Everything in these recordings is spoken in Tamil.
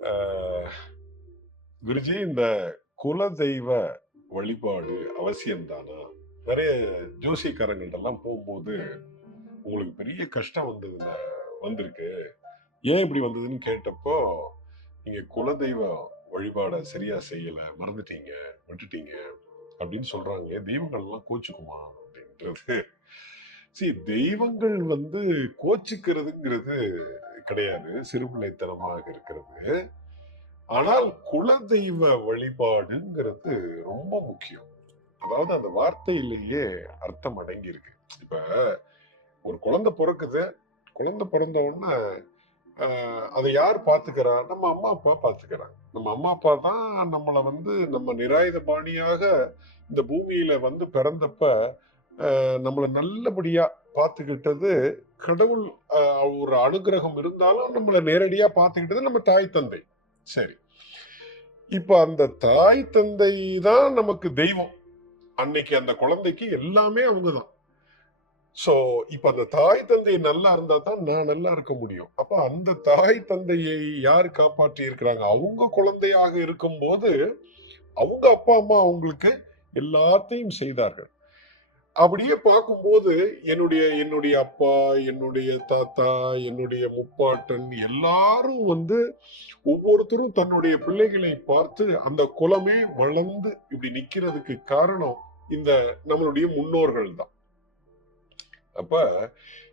ஆஹ் குருஜி இந்த குல தெய்வ வழிபாடு அவசியம்தானா? நிறைய ஜோசியக்காரங்கள்ட்ட எல்லாம் போகும்போது உங்களுக்கு பெரிய கஷ்டம் வந்தது வந்திருக்கு. ஏன் இப்படி வந்ததுன்னு கேட்டப்போ நீங்க குலதெய்வ வழிபாடை சரியா செய்யல மறந்துட்டீங்க விட்டுட்டீங்க அப்படின்னு சொல்றாங்க. தெய்வங்கள் எல்லாம் கோச்சுக்குமா அப்படின்றது. சி தெய்வங்கள் வந்து கோச்சிக்கிறதுங்கிறது கிடையாது. சிறுபிள்ளைத்தனமாக இருக்கிறது. ஆனால் குல தெய்வ வழிபாடுங்கிறது ரொம்ப முக்கியம். அதாவது அந்த வார்த்தையிலேயே அர்த்தம் அடங்கி இருக்கு இப்ப ஒரு குழந்தை பிறக்குது. குழந்தை பிறந்த உடனே ஆஹ், அதை யார் பாத்துக்கிறா நம்ம அம்மா அப்பா பாத்துக்கிறாங்க நம்ம அம்மா அப்பா தான் நம்மளை வந்து நம்ம நிராயுத பாணியாக இந்த பூமியில வந்து பிறந்தப்ப நம்மளை நல்லபடியா பார்த்துக்கிட்டது கடவுள் ஒரு அனுகிரகம் இருந்தாலும் நம்மளை நேரடியா பார்த்துக்கிட்டது நம்ம தாய் தந்தை. சரி. இப்ப அந்த தாய் தந்தை தான் நமக்கு தெய்வம். அன்னைக்கு அந்த குழந்தைக்கு எல்லாமே அவங்க தான் சோ இப்ப அந்த தாய் தந்தை நல்லா இருந்தா தான் நான் நல்லா இருக்க முடியும். அப்ப அந்த தாய் தந்தையை யார் காப்பாற்றி இருக்கிறாங்க? அவங்க குழந்தையாக இருக்கும்போது அவங்க அப்பா அம்மா அவங்களுக்கு எல்லாத்தையும் செய்தார்கள். அப்படியே பார்க்கும்போது என்னுடைய என்னுடைய அப்பா என்னுடைய தாத்தா என்னுடைய முப்பாட்டன் எல்லாரும் வந்து ஒவ்வொருத்தரும் தன்னுடைய பிள்ளைகளை பார்த்து அந்த குலமே வளர்ந்து இப்படி நிக்கிறதுக்கு காரணம் இந்த நம்மளுடைய முன்னோர்கள் தான். அப்ப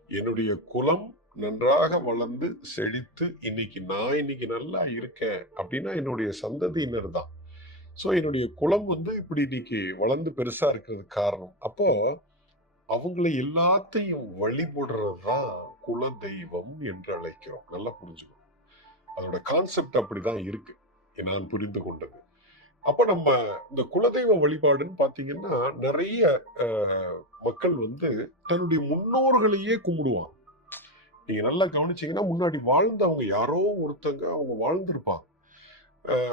என்னுடைய குலம் நன்றாக வளர்ந்து செழித்து இன்னைக்கு நான் இன்னைக்கு நல்லா இருக்கேன் அப்படின்னா என்னுடைய சந்ததியினர் தான். ஸோ என்னுடைய குலம் வந்து இப்படி இன்னைக்கு வளர்ந்து பெருசாக இருக்கிறதுக்கு காரணம். அப்போ அவங்கள எல்லாத்தையும் வழிபடுறது தான் குல தெய்வம் என்று அழைக்கிறோம். நல்லா புரிஞ்சுக்கணும் அதோட கான்செப்ட் அப்படிதான் இருக்கு. நான் புரிந்து கொண்டது. அப்ப நம்ம இந்த குலதெய்வ வழிபாடுன்னு பாத்தீங்கன்னா நிறைய மக்கள் வந்து தன்னுடைய முன்னோர்களையே கும்பிடுவாங்க. நீங்க நல்லா கவனிச்சீங்கன்னா முன்னாடி வாழ்ந்தவங்க யாரோ ஒருத்தங்க அவங்க வாழ்ந்திருப்பாங்க.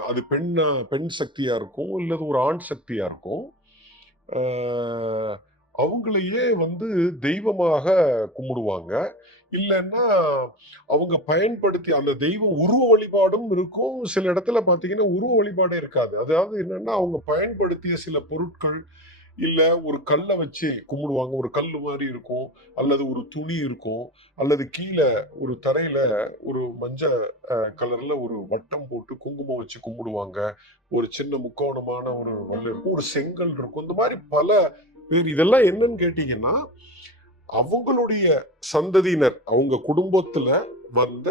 அது பெண் பெண் சக்தியாக இருக்கும் இல்லது ஒரு ஆண் சக்தியாக இருக்கும் அவங்களையே வந்து தெய்வமாக கும்பிடுவாங்க. இல்லைன்னா அவங்க பயன்படுத்தி அந்த தெய்வம் உருவ வழிபாடும் இருக்கும். சில இடத்துல பார்த்தீங்கன்னா உருவ வழிபாடே இருக்காது. அதாவது என்னன்னா அவங்க பயன்படுத்திய சில பொருட்கள் இல்ல ஒரு கல்லை வச்சு கும்பிடுவாங்க. ஒரு கல் மாதிரி இருக்கும். அல்லது ஒரு துணி இருக்கும். அல்லது கீழே ஒரு தரையில ஒரு மஞ்சள் கலர்ல ஒரு வட்டம் போட்டு குங்குமம் வச்சு கும்பிடுவாங்க. ஒரு சின்ன முக்கோணமான ஒரு வல்லு இருக்கும். ஒரு செங்கல் இருக்கும். இந்த மாதிரி பல பேர் இதெல்லாம் என்னன்னு கேட்டீங்கன்னா அவங்களுடைய சந்ததியினர் அவங்க குடும்பத்துல வந்த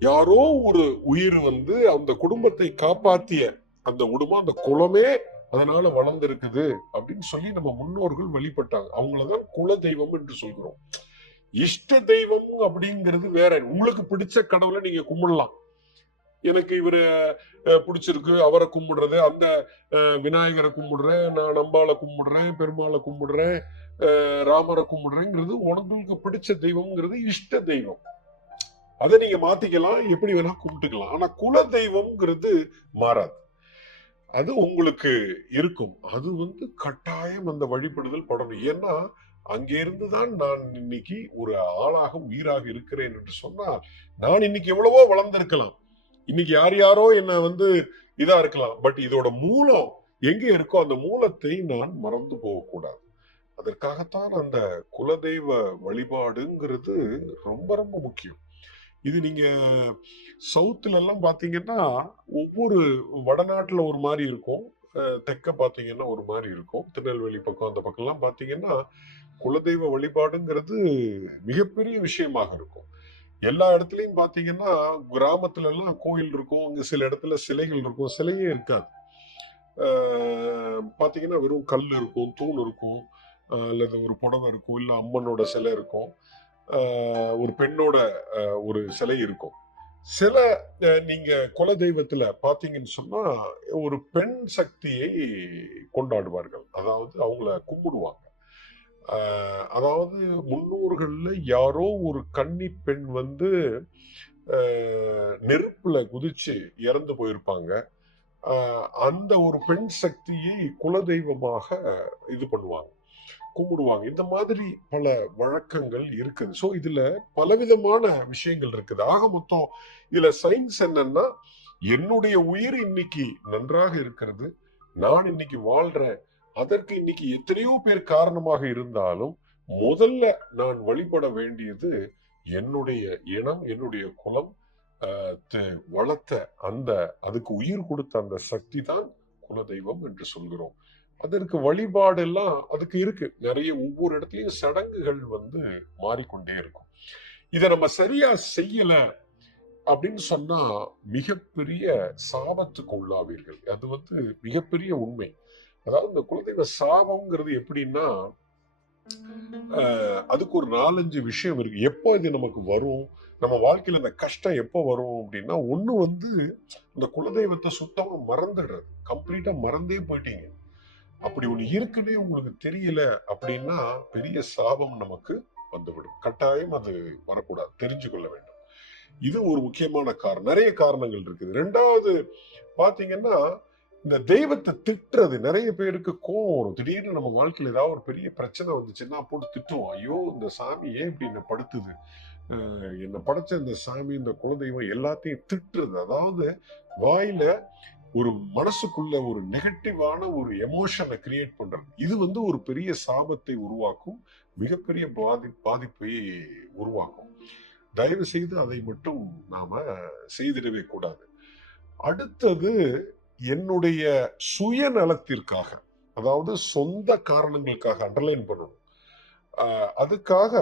யாரோ ஒரு உயிர் வந்து அந்த குடும்பத்தை காப்பாத்திய அந்த குடும்பம் அந்த குளமே அதனால வளர்ந்திருக்குது அப்படின்னு சொல்லி நம்ம முன்னோர்கள் வழிபட்டாங்க அவங்களதான் குல தெய்வம் என்று சொல்கிறோம். இஷ்ட தெய்வம் அப்படிங்கிறது வேற. உங்களுக்கு பிடிச்ச கடவுளை நீங்க கும்பிடலாம். எனக்கு இவரு பிடிச்சிருக்கு. அவரை கும்பிடுறது அந்த விநாயகரை கும்பிடுறேன் நான் நம்பாளை கும்பிடுறேன் பெருமாளை கும்பிடுறேன் ராமரை கும்பிடுறேங்கிறது உங்களுக்கு பிடிச்ச தெய்வம்ங்கிறது இஷ்ட தெய்வம். அதை நீங்க மாத்திக்கலாம் எப்படி வேணா கும்பிட்டுக்கலாம். ஆனா குல தெய்வம்ங்கிறது மாறாது. அது உங்களுக்கு இருக்கும். அது வந்து கட்டாயம் அந்த வழிபடுதல் படணும். ஏன்னா அங்கிருந்து தான் நான் இன்னைக்கு ஒரு ஆளாக உயிராக இருக்கிறேன் என்று சொன்னால் நான் இன்னைக்கு எவ்வளவோ வளர்ந்திருக்கலாம். இன்னைக்கு யார் யாரோ என்ன வந்து இதா இருக்கலாம். பட் இதோட மூலம் எங்க இருக்கோ அந்த மூலத்தை நான் மறந்து போகக்கூடாது. அதற்காகத்தான் அந்த குலதெய்வ வழிபாடுங்கிறது ரொம்ப ரொம்ப முக்கியம். இது நீங்க சவுத்துல எல்லாம் பாத்தீங்கன்னா ஒவ்வொரு வடநாட்டுல ஒரு மாதிரி இருக்கும். தெற்க பார்த்தீங்கன்னா ஒரு மாதிரி இருக்கும். திருநெல்வேலி பக்கம் அந்த பக்கம்லாம் பார்த்தீங்கன்னா குலதெய்வ வழிபாடுங்கிறது மிகப்பெரிய விஷயமாக இருக்கும். எல்லா இடத்துலையும் பார்த்தீங்கன்னா கிராமத்துல எல்லாம் கோயில் இருக்கும். அங்கே சில இடத்துல சிலைகள் இருக்கும். சிலையே இருக்காது. பார்த்தீங்கன்னா வெறும் கல் இருக்கும் தூண் இருக்கும். அல்லது ஒரு புடவை இருக்கும். இல்லை அம்மனோட சிலை இருக்கும். ஒரு பெண்ணோட ஒரு சிலை இருக்கும். சில நீங்க குல தெய்வத்துல பாத்தீங்கன்னு சொன்னா ஒரு பெண் சக்தியை கொண்டாடுவார்கள். அதாவது அவங்கள கும்பிடுவாங்க. அதாவது முன்னோர்கள்ல யாரோ ஒரு கன்னி பெண் வந்து நெருப்புல குதிச்சு இறந்து போயிருப்பாங்க. அந்த ஒரு பெண் சக்தியை குலதெய்வமாக இது பண்ணுவாங்க. கும்பிடுவாங்க. இந்த மாதிரி பல வழக்கங்கள் இருக்குது. ஸோ இதுல பலவிதமான விஷயங்கள் இருக்குது. ஆக மொத்தம் இதுல சயின்ஸ் என்னன்னா என்னுடைய உயிர் இன்னைக்கு நன்றாக இருக்கிறது. நான் இன்னைக்கு வாழ்றேன். அதற்கு இன்னைக்கு எத்தனையோ பேர் காரணமாக இருந்தாலும் முதல்ல நான் வழிபட வேண்டியது என்னுடைய இனம் என்னுடைய குலம் ஆஹ், வளர்த்த அந்த அதுக்கு உயிர் கொடுத்த அந்த சக்தி தான் குலதெய்வம் என்று சொல்கிறோம். அதற்கு வழிபாடு எல்லாம் அதுக்கு இருக்கு. நிறைய ஒவ்வொரு இடத்துலயும் சடங்குகள் வந்து மாறிக்கொண்டே இருக்கும். இதை நம்ம சரியா செய்யல அப்படின்னு சொன்னா மிகப்பெரிய சாபத்துக்கு உள்ளாவீர்கள். அது வந்து மிகப்பெரிய உண்மை. அதாவது இந்த குலதெய்வ சாபம்ங்கிறது எப்படின்னா அதுக்கு ஒரு நாலஞ்சு விஷயம் இருக்கு. எப்போ இது நமக்கு வரும்? நம்ம வாழ்க்கையில இந்த கஷ்டம் எப்போ வரும் அப்படின்னா ஒண்ணு வந்து இந்த குலதெய்வத்தை சுத்தமா மறந்துடுறது. கம்ப்ளீட்டா மறந்தே போயிட்டீங்க. அப்படி ஒண்ணு இருக்குன்னே உங்களுக்கு தெரியல அப்படின்னா பெரிய சாபம் நமக்கு வந்துவிடும். கட்டாயம் அது வரக்கூடாது. தெரிஞ்சு கொள்ள வேண்டும். இது ஒரு முக்கியமான காரணம். நிறைய காரணங்கள் இருக்குது. ரெண்டாவது பாத்தீங்கன்னா இந்த தெய்வத்தை திட்டுறது. நிறைய பேருக்கு கோவம் வரும். திடீர்னு நம்ம வாழ்க்கையில் ஏதாவது ஒரு பெரிய பிரச்சனை வந்துச்சுன்னா போட்டு திட்டுவோம். ஐயோ இந்த சாமி ஏன் இப்படி என்ன படுத்துது? என்னை படைச்ச இந்த சாமி இந்த குலதெய்வம் எல்லாத்தையும் திட்டுறது. அதாவது வாயில ஒரு மனசுக்குள்ள ஒரு நெகட்டிவான ஒரு எமோஷனை கிரியேட் பண்றது. இது வந்து ஒரு பெரிய சாபத்தை உருவாக்கும் மிகப்பெரிய பாதி பாதிப்பை உருவாக்கும். தயவு செய்து அதை மட்டும் நாம செய்திடவே கூடாது. அடுத்தது என்னுடைய சுயநலத்திற்காக அதாவது சொந்த காரணங்களுக்காக அண்டர்லைன் பண்ணணும். அதுக்காக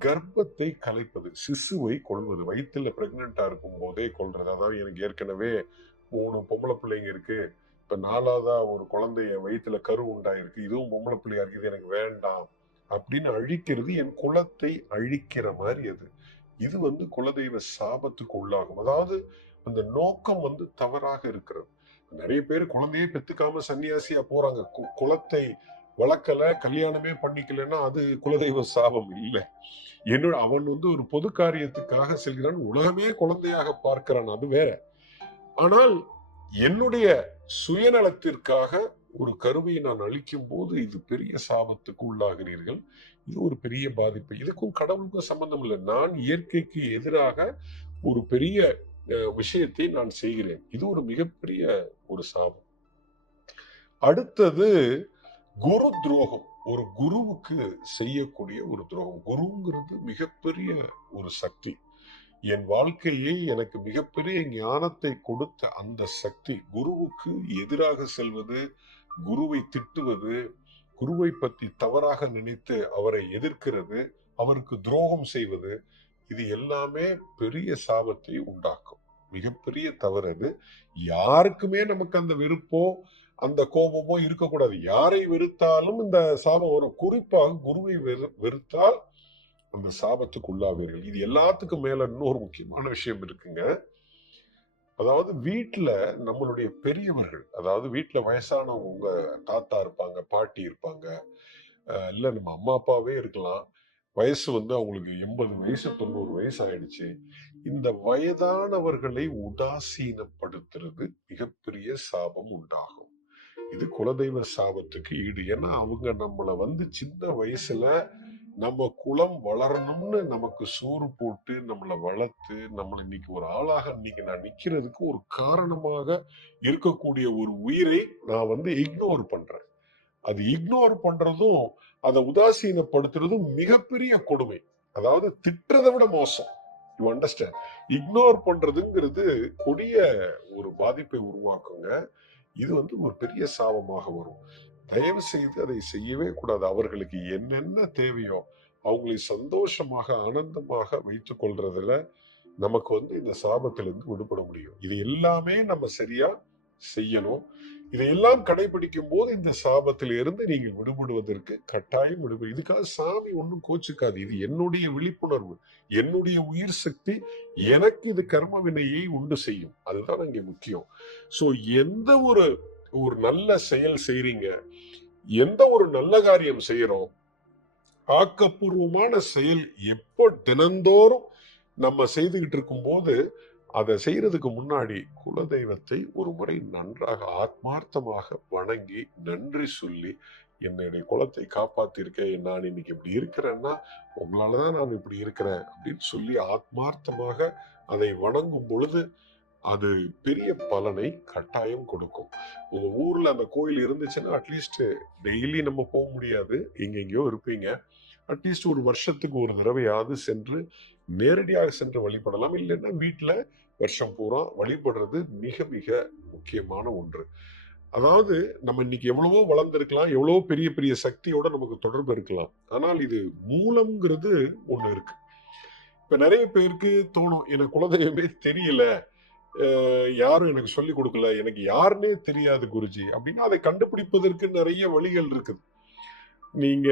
கர்ப்பத்தை கலைப்பது சிசுவை கொள்வது. வயிற்றுல பிரெக்னெண்டா இருக்கும் போதே கொள்றது. அதாவது எனக்கு ஏற்கனவே மூணு பொம்பளை பிள்ளைங்க இருக்கு. இப்ப நாலாவதா ஒரு குழந்தைய வயிற்றுல கரு உண்டாயிருக்கு. இதுவும் பொம்பளை பிள்ளையா இருக்கு இது எனக்கு வேண்டாம் அப்படின்னு அழிக்கிறது என் குலத்தை அழிக்கிற மாதிரி அது. இது வந்து குலதெய்வ சாபத்துக்கு உள்ளாகும். அதாவது அந்த நோக்கம் வந்து தவறாக இருக்கிறது. நிறைய பேர் குழந்தையே பெத்துக்காம சன்னியாசியா போறாங்க. கு- குலத்தை வளர்க்கல கல்யாணமே பண்ணிக்கலன்னா அது குலதெய்வ சாபம் இல்லை. என்னோட அவன் வந்து ஒரு பொது காரியத்துக்காக செல்கிறான் உலகமே குழந்தையாக பார்க்கிறான் அது வேற. ஆனால் என்னுடைய சுயநலத்திற்காக ஒரு கருவையை நான் அழிக்கும் போது இது பெரிய சாபத்துக்கு உள்ளாகிறீர்கள். இது ஒரு பெரிய பாதிப்பு. இதுக்கும் கடவுளுக்கும் சம்பந்தம் இல்லை. நான் இயற்கைக்கு எதிராக ஒரு பெரிய விஷயத்தை நான் செய்கிறேன். இது ஒரு மிகப்பெரிய ஒரு சாபம். அடுத்தது குரு துரோகம். ஒரு குருவுக்கு செய்யக்கூடிய ஒரு துரோகம். குருங்கிறது மிகப்பெரிய ஒரு சக்தி. என் வாழ்க்கையிலே எனக்கு மிகப்பெரிய ஞானத்தை கொடுத்த அந்த சக்தி குருவுக்கு எதிராக செல்வது குருவை திட்டுவது குருவை பற்றி தவறாக நினைத்து அவரை எதிர்க்கிறது அவருக்கு துரோகம் செய்வது இது எல்லாமே பெரிய சாபத்தை உண்டாக்கும். மிகப்பெரிய தவறு அது. யாருக்குமே நமக்கு அந்த வெறுப்போ அந்த கோபமோ இருக்கக்கூடாது. யாரை வெறுத்தாலும் இந்த சாபம் வரும். குறிப்பாக குருவை வெறு வெறுத்தால் அந்த சாபத்துக்கு உள்ளாவீர்கள் இது எல்லாத்துக்கும் மேல இன்னொரு முக்கியமான விஷயம் இருக்குங்க. அதாவது வீட்டுல நம்மளுடைய பெரியவர்கள் அதாவது வீட்டுல வயசானவங்க உங்க தாத்தா இருப்பாங்க பாட்டி இருப்பாங்க இல்லை இல்ல நம்ம அம்மா அப்பாவே இருக்கலாம். வயசு வந்து அவங்களுக்கு எண்பது வயசு தொண்ணூறு வயசு ஆயிடுச்சு. இந்த வயதானவர்களை உதாசீனப்படுத்துறது மிகப்பெரிய சாபம் உண்டாகும். இது குலதெய்வ சாபத்துக்கு ஈடு. ஏன்னா அவங்க நம்மள வந்து சின்ன வயசுல நம்ம குலம் வளரணும்னு நமக்கு சோறு போட்டு நம்மளை வளர்த்து நம்மளை இன்னைக்கு ஒரு ஆளாக இன்னைக்கு நான் நிக்கிறதுக்கு ஒரு காரணமாக இருக்கக்கூடிய ஒரு உயிரை நான் வந்து இக்னோர் பண்றேன். அது இக்னோர் பண்றதும் அதை உதாசீனப்படுத்துறதும் மிகப்பெரிய கொடுமை. அதாவது திட்டுறதை விட மோசம். யூ அண்டர்ஸ்டாண்ட் இக்னோர் பண்றதுங்கிறது கொடிய ஒரு பாதிப்பை உருவாக்குங்க. இது வந்து ஒரு பெரிய சாபமாக வரும். தயவு செய்து அதை செய்யவே கூடாது. அவர்களுக்கு என்னென்ன தேவையோ அவங்களை சந்தோஷமாக ஆனந்தமாக வைத்துக் கொள்றதுல நமக்கு வந்து இந்த சாபத்திலிருந்து விடுபட முடியும். இது எல்லாமே நம்ம சரியா செய்யணும். இதையெல்லாம் கடைபிடிக்கும் போது இந்த சாபத்தில் இருந்து நீங்கள் விடுபடுவதற்கு கட்டாயம் விடுபடு இதுக்காக சாமி ஒன்றும் கோச்சுக்காது. இது என்னுடைய விழிப்புணர்வு என்னுடைய உயிர் சக்தி எனக்கு இது கர்ம வினையை உண்டு செய்யும். அதுதான் இங்கே முக்கியம். சோ எந்த ஒரு ஒரு நல்ல செயல் செய்றீங்க எந்த ஒரு நல்ல காரியம் செய்யறோம் ஆக்கப்பூர்வமான செயல் எப்போ தினந்தோறும் நம்ம செய்துகிட்டு இருக்கும்போது அதை செய்யறதுக்கு முன்னாடி குலதெய்வத்தை ஒரு முறை நன்றாக ஆத்மார்த்தமாக வணங்கி நன்றி சொல்லி என்னுடைய குலத்தை காப்பாத்திருக்கேன் நான் இன்னைக்கு இப்படி இருக்கிறேன்னா உங்களாலதான் நான் இப்படி இருக்கிறேன் அப்படின்னு சொல்லி ஆத்மார்த்தமாக அதை வணங்கும் பொழுது அது பெரிய பலனை கட்டாயம் கொடுக்கும். உங்க ஊர்ல அந்த கோயில் இருந்துச்சுன்னா அட்லீஸ்ட் டெய்லி நம்ம போக முடியாது. எங்கெங்கயோ இருப்பீங்க. அட்லீஸ்ட் ஒரு வருஷத்துக்கு ஒரு தடவையாவது சென்று நேரடியாக சென்று வழிபடலாம். இல்லைன்னா வீட்டில் வருஷம் பூரா வழிபடுறது மிக மிக முக்கியமான ஒன்று. அதாவது நம்ம இன்னைக்கு எவ்வளவோ வளர்ந்துருக்கலாம் எவ்வளவோ பெரிய பெரிய சக்தியோட நமக்கு தொடர்பு இருக்கலாம். ஆனால் இது மூலம்ங்கிறது ஒன்று இருக்கு. இப்ப நிறைய பேருக்கு தோணும் எனக்கு குலதெய்வமே தெரியல. யாரும் எனக்கு சொல்லி கொடுக்கல. எனக்கு யாருன்னே தெரியாது குருஜி. அப்படின்னா அதை கண்டுபிடிப்பதற்கு நிறைய வழிகள் இருக்குது. நீங்க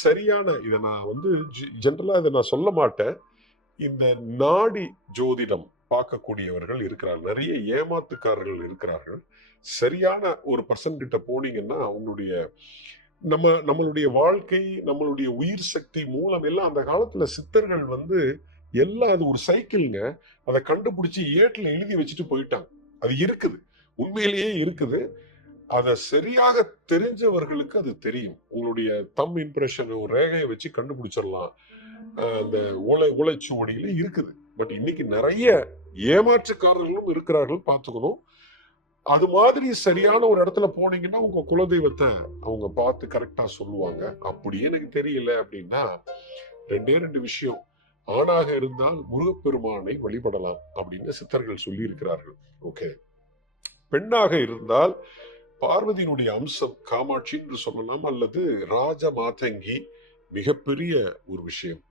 சரியான இதை நான் வந்து ஜென்ரலா இதை நான் சொல்ல மாட்டேன். இந்த நாடி ஜோதிடம் பார்க்கக்கூடியவர்கள் இருக்கிறார்கள் நிறைய ஏமாத்துக்காரர்கள் இருக்கிறார்கள். சரியான ஒரு பர்சன் கிட்ட போனீங்கன்னா அவங்களுடைய நம்ம நம்மளுடைய வாழ்க்கை நம்மளுடைய உயிர் சக்தி மூலம் எல்லாம் அந்த காலத்துல சித்தர்கள் வந்து எல்லாம் அது ஒரு சைக்கிள்ங்க அதை கண்டுபிடிச்சி ஏட்டில் எழுதி வச்சுட்டு போயிட்டாங்க. அது இருக்குது. உண்மையிலேயே இருக்குது. அதை சரியாக தெரிஞ்சவர்களுக்கு அது தெரியும். உங்களுடைய தம் இம்ப்ரெஷன் ஒரு ரேகையை வச்சு கண்டுபிடிச்சிடலாம். அந்த உலை உலைச்சுவடியில இருக்குது. பட் இன்னைக்கு நிறைய ஏமாற்றுக்காரர்களும் இருக்கிறார்கள் பார்த்துக்கணும். அது மாதிரி சரியான ஒரு இடத்துல போனீங்கன்னா உங்க குலதெய்வத்தை அவங்க பார்த்து கரெக்டா சொல்லுவாங்க. அப்படியே எனக்கு தெரியல அப்படின்னா ரெண்டே ரெண்டு விஷயம். ஆணாக இருந்தால் முருகப்பெருமானை வழிபடலாம் அப்படின்னு சித்தர்கள் சொல்லி இருக்கிறார்கள் ஓகே பெண்ணாக இருந்தால் பார்வதியினுடைய அம்சம் காமாட்சி என்று சொல்லலாம் அல்லது ராஜ மாதங்கி மிகப்பெரிய ஒரு விஷயம்.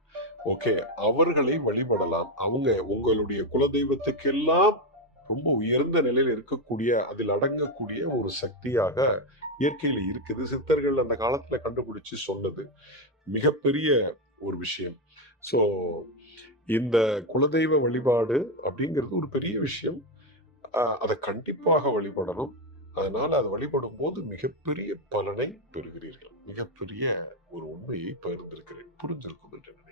ஓகே அவர்களை வழிபடலாம். அவங்க உங்களுடைய குலதெய்வத்துக்கெல்லாம் ரொம்ப உயர்ந்த நிலையில் இருக்கக்கூடிய அதில் அடங்கக்கூடிய ஒரு சக்தியாக இயற்கையில இருக்குது. சித்தர்கள் அந்த காலத்துல கண்டுபிடிச்சு சொன்னது மிகப்பெரிய ஒரு விஷயம். ஸோ இந்த குலதெய்வ வழிபாடு அப்படிங்கிறது ஒரு பெரிய விஷயம். ஆஹ் அதை கண்டிப்பாக வழிபடணும். அதனால அது வழிபடும் போது மிகப்பெரிய பலனை பெறுகிறீர்கள். மிகப்பெரிய ஒரு உண்மையை பகிர்ந்திருக்கிறேன். புரிஞ்சிருக்கும் என்று